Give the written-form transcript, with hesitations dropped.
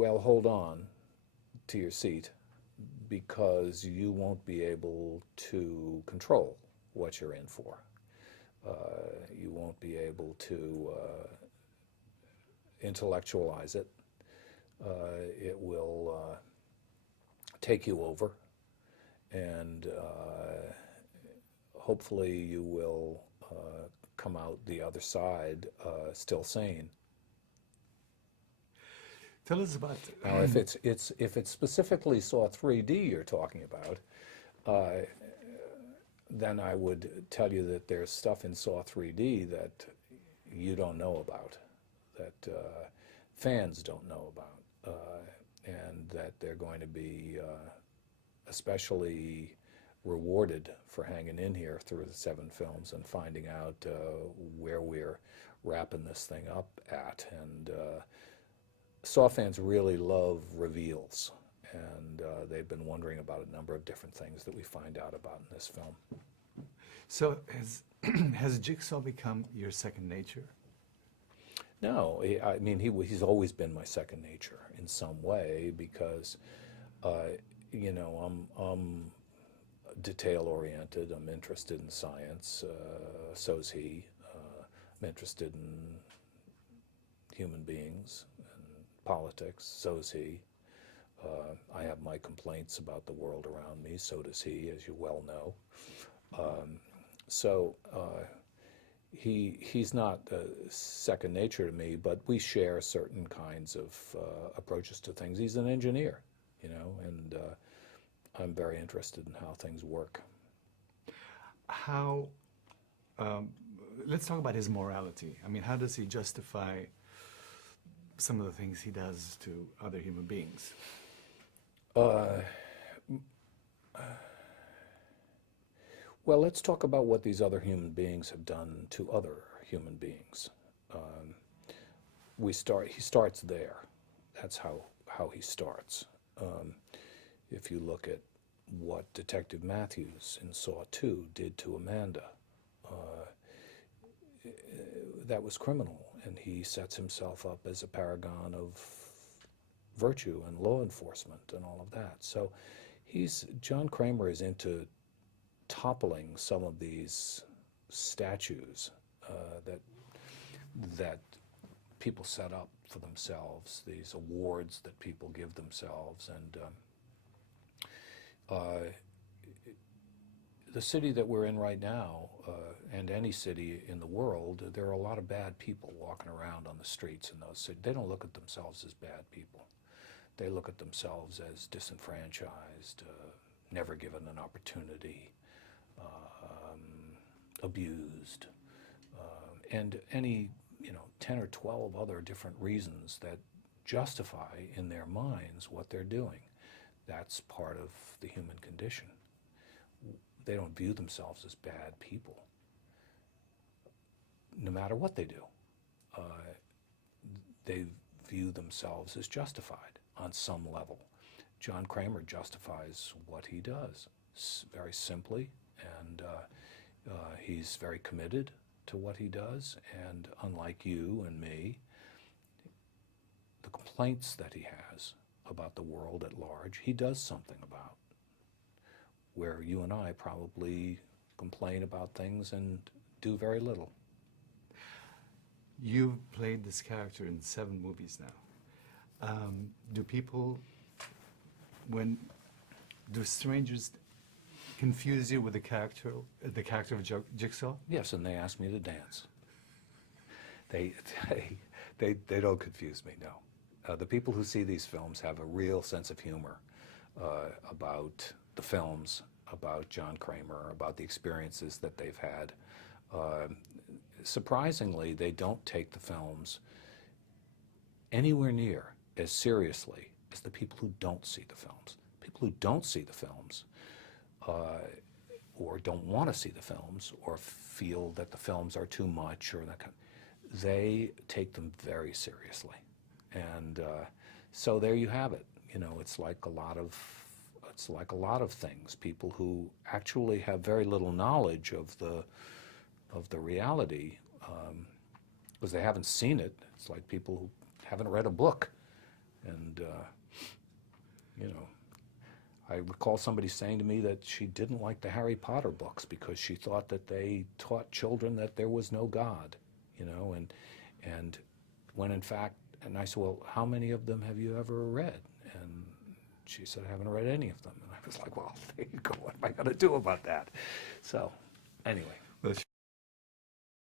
Well, hold on to your seat because you won't be able to control what you're in for. You won't be able to intellectualize it. It will take you over, and hopefully you will come out the other side still sane. Tell us about. Now, if it's specifically Saw 3D you're talking about, then I would tell you that there's stuff in Saw 3D that you don't know about, that fans don't know about, and that they're going to be especially rewarded for hanging in here through the 7 films and finding out where we're wrapping this thing up at. And Saw fans really love reveals, and they've been wondering about a number of different things that we find out about in this film. So has Jigsaw become your second nature? No, I mean, he's always been my second nature in some way because, you know, I'm detail-oriented. I'm interested in science. So's he. I'm interested in human beings and politics. So's he. I have my complaints about the world around me. So does he, as you well know. He's not second nature to me, but we share certain kinds of approaches to things. He's an engineer, you know, and I'm very interested in how things work. How, let's talk about his morality. I mean, how does he justify some of the things he does to other human beings? Well, let's talk about what these other human beings have done to other human beings. He starts there. That's how he starts. If you look at what Detective Matthews in Saw 2 did to Amanda, that was criminal, and he sets himself up as a paragon of virtue and law enforcement and all of that. So John Kramer is into toppling some of these statues that people set up for themselves, these awards that people give themselves. And the city that we're in right now, and any city in the world, there are a lot of bad people walking around on the streets in those cities. They don't look at themselves as bad people. They look at themselves as disenfranchised, never given an opportunity, abused, and any 10 or 12 other different reasons that justify in their minds what they're doing. That's part of the human condition. They don't view themselves as bad people, no matter what they do. They view themselves as justified on some level. John Kramer justifies what he does very simply, and he's very committed to what he does, and unlike you and me, the complaints that he has about the world at large, he does something about, where you and I probably complain about things and do very little. You've played this character in 7 movies now. Do strangers confuse you with the character of Jigsaw? Yes, and they ask me to dance. They don't confuse me, no. The people who see these films have a real sense of humor about the films, about John Kramer, about the experiences that they've had. Surprisingly, they don't take the films anywhere near as seriously as the people who don't see the films. People who don't see the films or don't want to see the films or feel that the films are too much or that kind, they take them very seriously. And so there you have it. It's like a lot of things. People who actually have very little knowledge of the reality because they haven't seen it. It's like people who haven't read a book. And, you know, I recall somebody saying to me that she didn't like the Harry Potter books because she thought that they taught children that there was no God, you know, and when in fact, and I said, well, how many of them have you ever read? And she said, I haven't read any of them. And I was like, well, there you go. What am I going to do about that? So, anyway. Well,